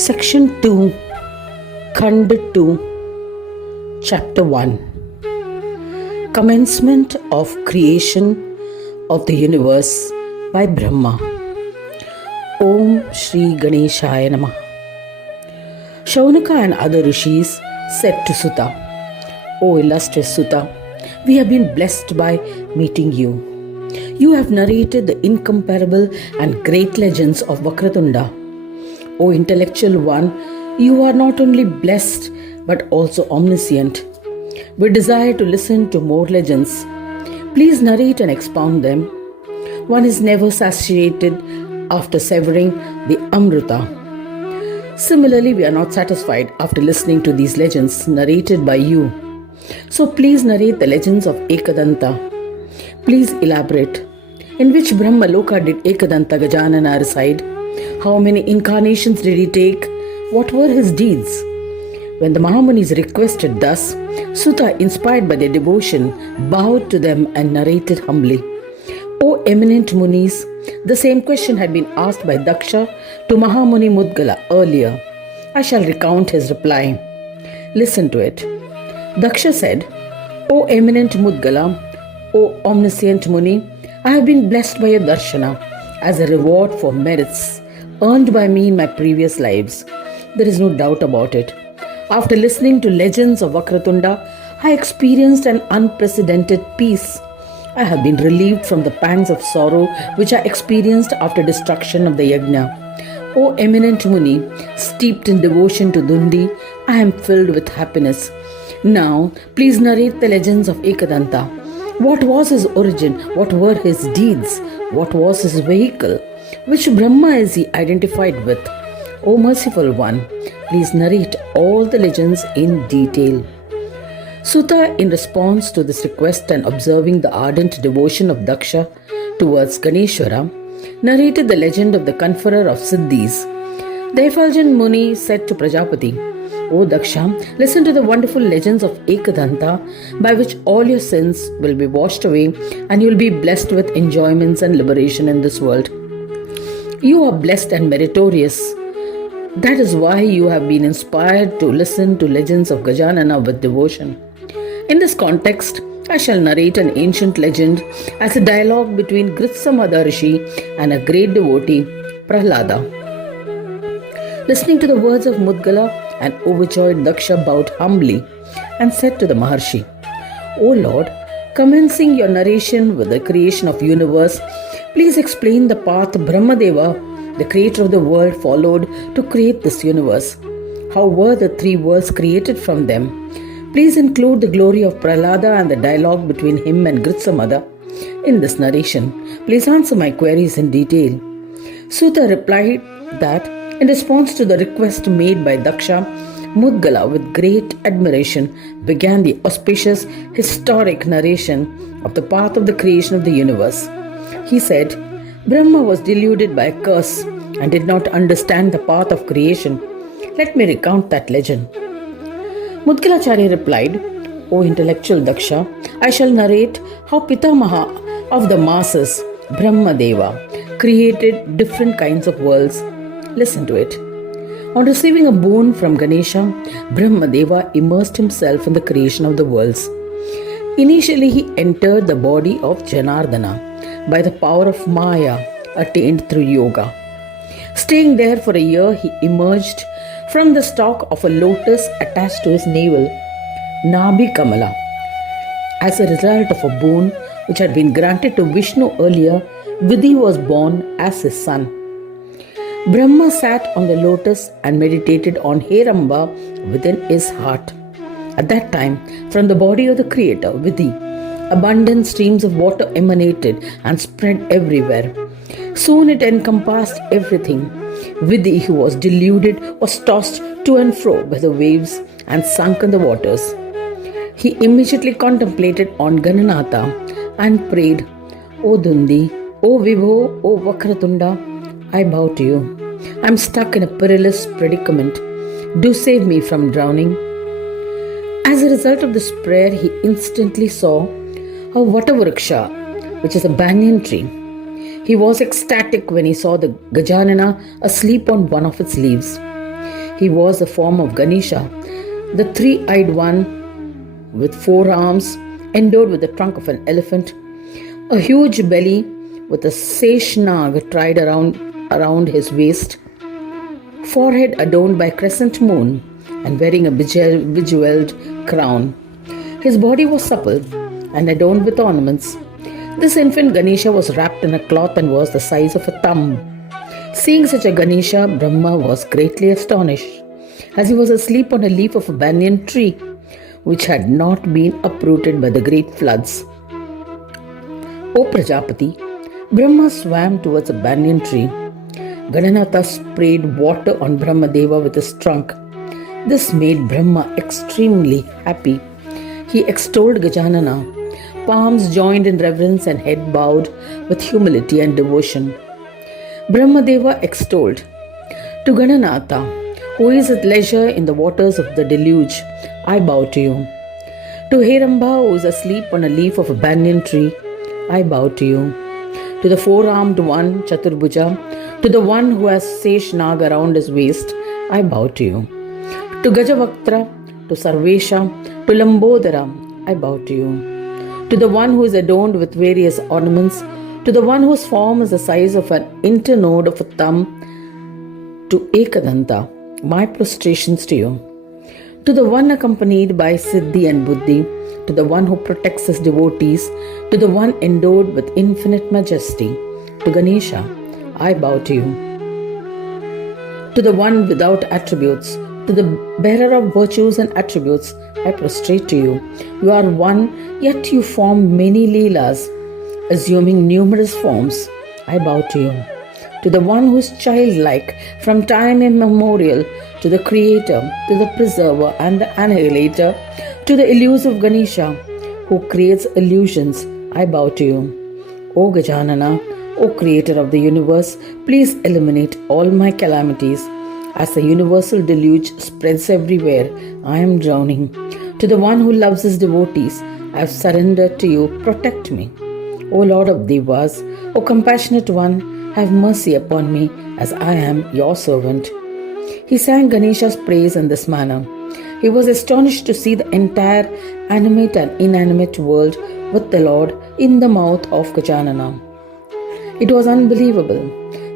Section 2, Khand 2, Chapter 1. Commencement of Creation of the Universe by Brahma. Om Sri Ganeshayana. Shaunaka and other Rushis said to Suta, O illustrious Suta, we have been blessed by meeting you. You have narrated the incomparable and great legends of Vakratunda. O intellectual one, you are not only blessed but also omniscient. We desire to listen to more legends. Please narrate and expound them. One is never satiated after severing the Amrita. Similarly, we are not satisfied after listening to these legends narrated by you. So please narrate the legends of Ekadanta. Please elaborate. In which Brahma Loka did Ekadanta Gajanana reside? How many incarnations did he take? What were his deeds? When the Mahamunis requested thus, Suta, inspired by their devotion, bowed to them and narrated humbly. O eminent Munis, the same question had been asked by Daksha to Mahamuni Mudgala earlier. I shall recount his reply. Listen to it. Daksha said, O eminent Mudgala, O omniscient Muni, I have been blessed by your darshana as a reward for merits earned by me in my previous lives. There is no doubt about it. After listening to legends of Vakratunda, I experienced an unprecedented peace. I have been relieved from the pangs of sorrow which I experienced after destruction of the yajna. O eminent Muni, steeped in devotion to Dundi, I am filled with happiness. Now, please narrate the legends of Ekadanta. What was his origin? What were his deeds? What was his vehicle? Which Brahma is he identified with? O merciful one, please narrate all the legends in detail. Suta, in response to this request and observing the ardent devotion of Daksha towards Ganeshwara, narrated the legend of the conferrer of Siddhis. The effulgent Muni said to Prajapati, O Daksha, listen to the wonderful legends of Ekadanta by which all your sins will be washed away and you will be blessed with enjoyments and liberation in this world. You are blessed and meritorious. That is why you have been inspired to listen to legends of Gajanana with devotion. In this context, I shall narrate an ancient legend as a dialogue between Gritsamada Rishi and a great devotee, Prahlada. Listening to the words of Mudgala, an overjoyed Daksha bowed humbly and said to the Maharshi, O Lord, commencing your narration with the creation of universe, please explain the path Brahmadeva, the creator of the world, followed to create this universe. How were the three worlds created from them? Please include the glory of Prahlada and the dialogue between him and Gritsamada in this narration. Please answer my queries in detail. Suta replied that in response to the request made by Daksha, Mudgala, with great admiration, began the auspicious, historic narration of the path of the creation of the universe. He said, Brahma was deluded by a curse and did not understand the path of creation. Let me recount that legend. Mudgalacharya replied, O intellectual Daksha, I shall narrate how Pitamaha of the masses, Brahma Deva, created different kinds of worlds. Listen to it. On receiving a boon from Ganesha, Brahma Deva immersed himself in the creation of the worlds. Initially, he entered the body of Janardana by the power of Maya attained through yoga. Staying there for a year, he emerged from the stalk of a lotus attached to his navel, Nabhi Kamala. As a result of a boon which had been granted to Vishnu earlier, Vidhi was born as his son. Brahma sat on the lotus and meditated on Heramba within his heart. At that time, from the body of the creator, Vidhi, abundant streams of water emanated and spread everywhere. Soon it encompassed everything. Vidhi, who was deluded, was tossed to and fro by the waves and sunk in the waters. He immediately contemplated on Gananatha and prayed, O Dundi, O Vibho, O Vakratunda, I bow to you. I am stuck in a perilous predicament. Do save me from drowning. As a result of this prayer, he instantly saw a Vatavruksha, which is a banyan tree. He was ecstatic when he saw the Gajanana asleep on one of its leaves. He was the form of Ganesha, the three-eyed one with four arms, endowed with the trunk of an elephant, a huge belly with a Shaunaka tied around his waist, forehead adorned by a crescent moon, and wearing a bejeweled crown. His body was supple and adorned with ornaments. This infant Ganesha was wrapped in a cloth and was the size of a thumb. Seeing such a Ganesha, Brahma was greatly astonished, as he was asleep on a leaf of a banyan tree, which had not been uprooted by the great floods. O Prajapati, Brahma swam towards a banyan tree. Gananatha sprayed water on Brahmadeva with his trunk. This made Brahma extremely happy. He extolled Gajanana, palms joined in reverence and head bowed with humility and devotion. Brahmadeva extolled, "To Gananatha, who is at leisure in the waters of the deluge, I bow to you. To Heramba, who is asleep on a leaf of a banyan tree, I bow to you. To the four-armed one, Chaturbhuja, to the one who has Shaunaka around his waist, I bow to you. To Gajavaktra, to Sarvesha, to Lambodara, I bow to you. To the one who is adorned with various ornaments, to the one whose form is the size of an internode of a thumb, to Ekadanta, my prostrations to you. To the one accompanied by Siddhi and Buddhi, to the one who protects his devotees, to the one endowed with infinite majesty, to Ganesha, I bow to you. To the one without attributes, to the bearer of virtues and attributes, I prostrate to you. You are one, yet you form many leelas, assuming numerous forms. I bow to you. To the one who is childlike from time immemorial, to the creator, to the preserver and the annihilator, to the elusive Ganesha, who creates illusions, I bow to you. O Gajanana, O creator of the universe, please eliminate all my calamities. As the universal deluge spreads everywhere, I am drowning. To the one who loves his devotees, I have surrendered to you. Protect me. O Lord of Devas, O compassionate one, have mercy upon me, as I am your servant. He sang Ganesha's praise in this manner. He was astonished to see the entire animate and inanimate world with the Lord in the mouth of Gajanana. It was unbelievable.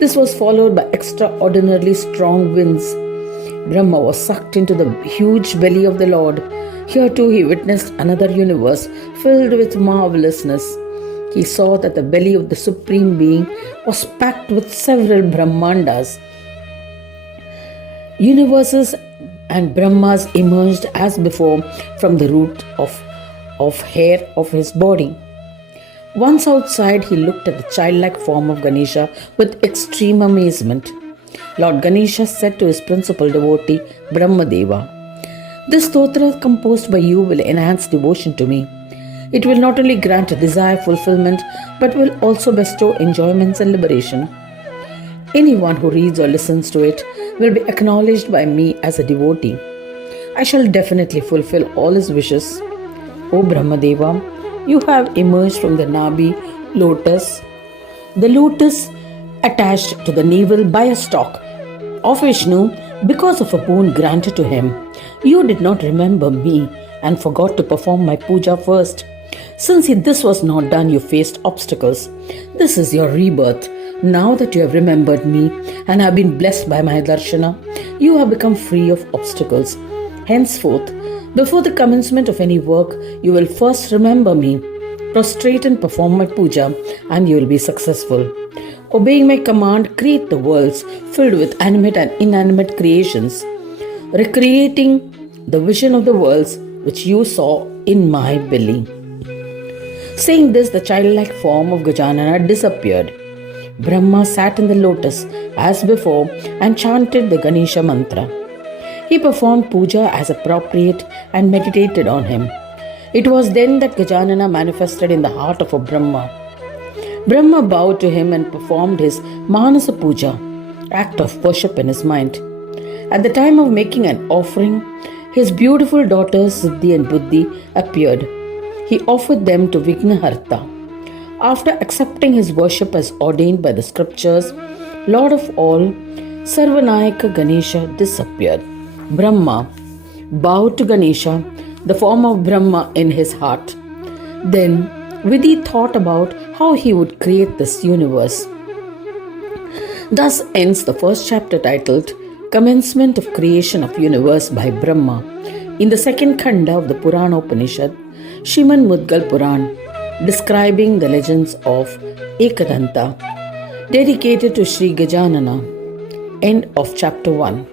This was followed by extraordinarily strong winds. Brahma was sucked into the huge belly of the Lord. Here too he witnessed another universe filled with marvelousness. He saw that the belly of the Supreme Being was packed with several Brahmandas. Universes and Brahmas emerged as before from the root of hair of his body. Once outside, he looked at the childlike form of Ganesha with extreme amazement. Lord Ganesha said to his principal devotee, Brahmadeva, "This stotra composed by you will enhance devotion to me. It will not only grant a desire fulfillment, but will also bestow enjoyments and liberation. Anyone who reads or listens to it will be acknowledged by me as a devotee. I shall definitely fulfill all his wishes. O Brahmadeva, you have emerged from the Nabi lotus, the lotus attached to the navel by a stalk of Vishnu because of a boon granted to him. You did not remember me and forgot to perform my puja first. Since this was not done, you faced obstacles. This is your rebirth. Now that you have remembered me and have been blessed by my darshana, you have become free of obstacles. Henceforth, before the commencement of any work, you will first remember me, prostrate and perform my puja, and you will be successful. Obeying my command, create the worlds filled with animate and inanimate creations, recreating the vision of the worlds which you saw in my belly." Saying this, the childlike form of Gajanana disappeared. Brahma sat in the lotus as before and chanted the Ganesha mantra. He performed puja as appropriate and meditated on him. It was then that Gajanana manifested in the heart of a Brahma. Brahma bowed to him and performed his Manasa Puja, act of worship in his mind. At the time of making an offering, his beautiful daughters Siddhi and Buddhi appeared. He offered them to Vignaharta. After accepting his worship as ordained by the scriptures, Lord of all, Sarvanayaka Ganesha disappeared. Brahma bowed to Ganesha, the form of Brahma in his heart. Then Vidhi thought about how he would create this universe. Thus ends the first chapter titled Commencement of Creation of Universe by Brahma in the second Khanda of the Purana Upanishad, Srimad Mudgal Puran, describing the legends of Ekadanta, dedicated to Sri Ganeshayana. End of chapter 1.